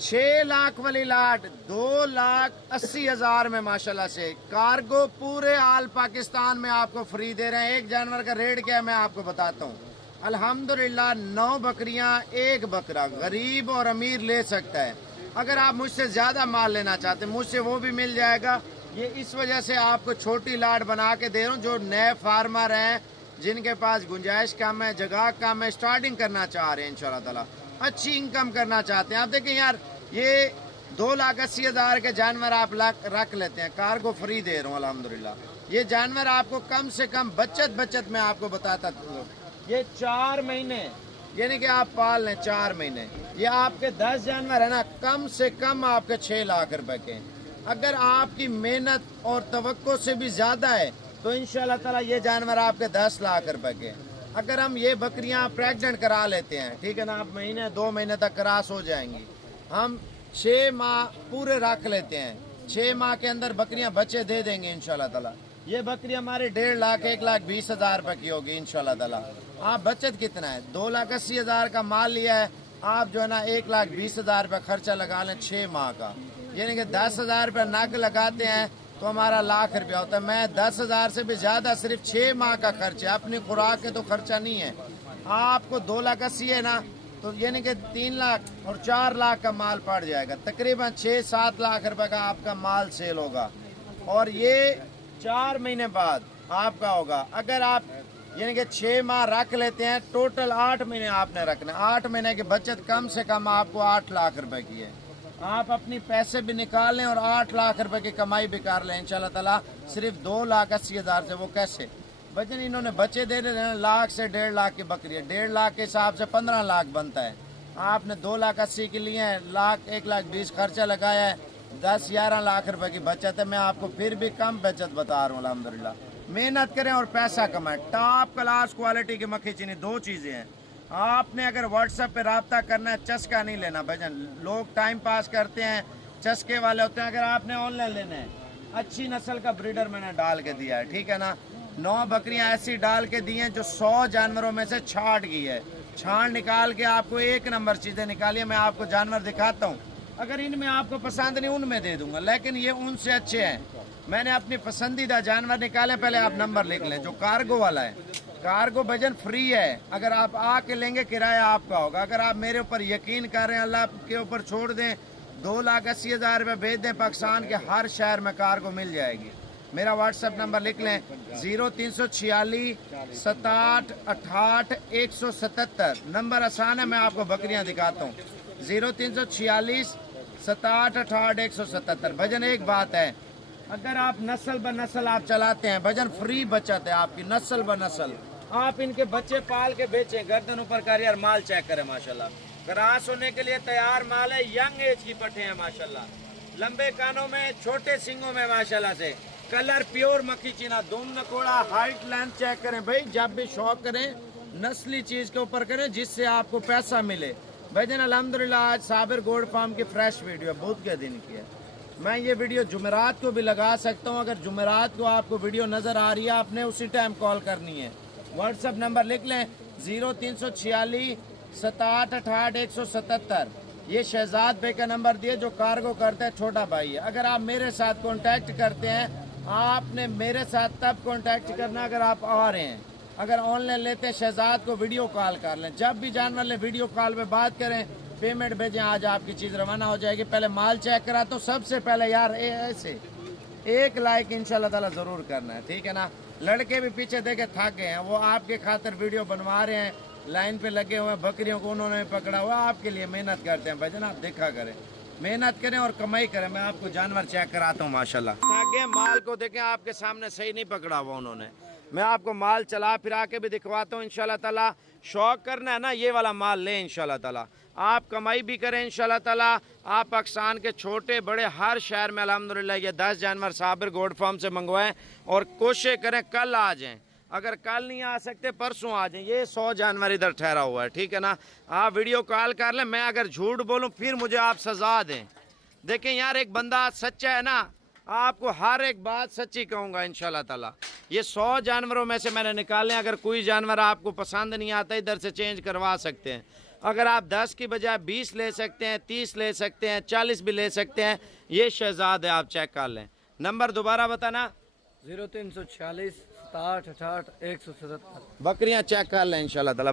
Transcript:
6 लाख वाली लाट 2,80,000 में माशाल्लाह से। कार्गो पूरे आल पाकिस्तान में आपको फ्री दे रहे हैं। एक जानवर का रेट क्या है मैं आपको बताता हूँ। अल्हम्दुलिल्लाह 9 बकरियां 1 बकरा गरीब और अमीर ले सकता है। अगर आप मुझसे ज़्यादा माल लेना चाहते हैं मुझसे वो भी मिल जाएगा। ये इस वजह से आपको छोटी लाट बना के दे रहा हूँ। जो नए फार्मर हैं, जिनके पास गुंजाइश कम है, जगह कम है, स्टार्टिंग करना चाह रहे हैं इंशाल्लाह ताला, अच्छी इनकम करना चाहते हैं। आप देखें यार, ये 2,80,000 के जानवर आप रख लेते हैं, कार्गो फ्री दे रहा हूँ अल्हम्दुलिल्लाह। ये जानवर आपको कम से कम बचत में आपको बताता हूँ, ये 4 महीने यानी कि आप पाल लें 4 महीने, ये आपके 10 जानवर है ना, कम से कम आपके 6 लाख रुपए के। अगर आपकी मेहनत और तवक्को से भी ज़्यादा है तो इंशाल्लाह ताला ये जानवर आपके 10 लाख रुपए के। अगर हम ये बकरियां प्रेग्नेंट करा लेते हैं, ठीक है ना, आप महीने 2 महीने तक क्रॉस हो जाएंगी, हम 6 माह पूरे रख लेते हैं, 6 माह के अंदर बकरियां बच्चे दे देंगे इंशाल्लाह ताला। ये बकरी हमारी 1.5 लाख 1,20,000 रुपए की होगी इंशाल्लाह ताला। आप बचत कितना है, 2,80,000 का माल लिया है, आप जो है ना 1,20,000 रुपये खर्चा लगा लें 6 माह का, यानी कि 10,000 रुपये नग लगाते हैं तो हमारा लाख रुपया होता है। मैं 10,000 से भी ज़्यादा सिर्फ 6 माह का खर्चा है, अपनी खुराक के तो खर्चा नहीं है। आपको 2,80,000 है ना, तो यानी कि 3 लाख और 4 लाख का माल पड़ जाएगा, तकरीबन 6-7 लाख रुपए का आपका माल सेल होगा। और ये 4 महीने बाद आपका होगा। अगर आप यानी कि 6 माह रख लेते हैं, टोटल 8 महीने आपने रखना है। 8 महीने की बचत कम से कम आपको 8 लाख रुपए की है। आप अपनी पैसे भी निकाल लें और 8 लाख रुपए की कमाई भी कर लें इंशाल्लाह ताला, सिर्फ 2,80,000 से। वो कैसे वजन इन्होंने बच्चे दे रहे हैं, लाख से 1.5 लाख की बकरी है, 1.5 लाख के हिसाब से 15 लाख बनता है। आपने 2,80,000 के लिए लाख 1,20,000 खर्चा लगाया है, 10-11 लाख रुपए की बचत है। मैं आपको फिर भी कम बचत बता रहा हूँ अल्हम्दुलिल्लाह। मेहनत करें और पैसा कमाएं। टॉप क्लास क्वालिटी की मक्खी चीनी 2 चीज़ें हैं। आपने अगर व्हाट्सएप पे रब्ता करना है, चस्का नहीं लेना भजन, लोग टाइम पास करते हैं, चस्के वाले होते हैं। अगर आपने ऑनलाइन लेना है, अच्छी नस्ल का ब्रीडर मैंने डाल के दिया है, ठीक है ना, 9 बकरियां ऐसी डाल के दी हैं जो 100 जानवरों में से छांट गई है। छांट निकाल के आपको 1 नंबर चीज़ें निकालिए। मैं आपको जानवर दिखाता हूँ, अगर इनमें आपको पसंद नहीं उनमें दे दूंगा, लेकिन ये उनसे अच्छे हैं। मैंने अपनी पसंदीदा जानवर निकाले, पहले आप नंबर लिख लें। जो कार्गो वाला है, कार्गो वजन फ्री है, अगर आप आके लेंगे किराया आपका होगा। अगर आप मेरे ऊपर यकीन कर रहे हैं, अल्लाह के ऊपर छोड़ दें, 2,80,000 रुपये भेज दें, पाकिस्तान के हर शहर में कार्गो मिल जाएगी। मेरा व्हाट्सएप नंबर लिख लें 0346 67 68 177। नंबर आसान है, मैं आपको बकरियां दिखाता हूँ। 0346 67 68 177। भजन एक बात है, अगर आप नस्ल ब नस्ल आप चलाते हैं, भजन फ्री बचत है आपकी, नस्ल ब नस्ल। आप इनके बच्चे पाल के बेचें, गर्दन ऊपर कर यार, माल चेक करें माशाल्लाह, क्रॉस होने के लिए तैयार माल है। यंग एज की पट्टे हैं माशाल्लाह, लंबे कानों में, छोटे सिंगों में माशाल्लाह से, कलर प्योर मक्खी चीना, दुम नकोड़ा, हाइट लेंथ चेक करें भाई। जब भी शौक करें नस्ली चीज के ऊपर करें जिससे आपको पैसा मिले। भजन अल्हम्दुलिल्लाह आज साबिर गोल्ड फार्म की फ्रेश वीडियो बहुत के दिन की है। मैं ये वीडियो जुमेरात को भी लगा सकता हूँ। अगर जुमेरात को आपको वीडियो नज़र आ रही है, आपने उसी टाइम कॉल करनी है। व्हाट्सएप नंबर लिख लें 0346 67 68 177। ये शहजाद भाई का नंबर दिए जो कार्गो करता है, छोटा भाई है। अगर आप मेरे साथ कांटेक्ट करते हैं, आपने मेरे साथ तब कांटेक्ट करना अगर आप आ रहे हैं। अगर ऑनलाइन लेते हैं, शहजाद को वीडियो कॉल कर लें। जब भी जानवर ले वीडियो कॉल पे बात करें, पेमेंट भेजें, आज आपकी चीज़ रवाना हो जाएगी। पहले माल चेक करा तो सबसे पहले यार ऐसे 1 लाइक इंशाल्लाह ताला ज़रूर करना है, ठीक है ना। लड़के भी पीछे देखे थक गए हैं, वो आपके खातिर वीडियो बनवा रहे हैं, लाइन पे लगे हुए हैं, बकरियों को उन्होंने पकड़ा हुआ, आपके लिए मेहनत करते हैं भजन। आप देखा करें, मेहनत करें और कमाई करें। मैं आपको जानवर चेक कराता हूँ माशाल्लाह। थक गए, माल को देखें, आपके सामने सही नहीं पकड़ा हुआ उन्होंने। मैं आपको माल चला फिरा के भी दिखवाता हूँ इंशाल्लाह ताला। शौक करना है ना, ये वाला माल लें इंशाल्लाह ताला, आप कमाई भी करें इंशाल्लाह ताला। आप पाकिस्तान के छोटे बड़े हर शहर में अल्हम्दुलिल्लाह ये 10 जानवर साबिर गोल्ड फार्म से मंगवाएं और कोशिश करें कल आ जाएं। अगर कल नहीं आ सकते परसों आ जाएं। ये 100 जानवर इधर ठहरा हुआ है, ठीक है ना। आप वीडियो कॉल कर लें। मैं अगर झूठ बोलूँ फिर मुझे आप सजा दें। देखें यार, एक बंदा सच्चा है ना, आपको हर एक बात सच्ची कहूँगा इंशाल्लाह ताला। ये 100 जानवरों में से मैंने निकाले, अगर कोई जानवर आपको पसंद नहीं आता इधर से चेंज करवा सकते हैं। अगर आप 10 की बजाय 20 ले सकते हैं, 30 ले सकते हैं, 40 भी ले सकते हैं। ये शहजाद है, आप चेक कर लें। नंबर दोबारा बताना। 0346 67 68 177। बकरियां चेक कर लें इंशाल्लाह ताला।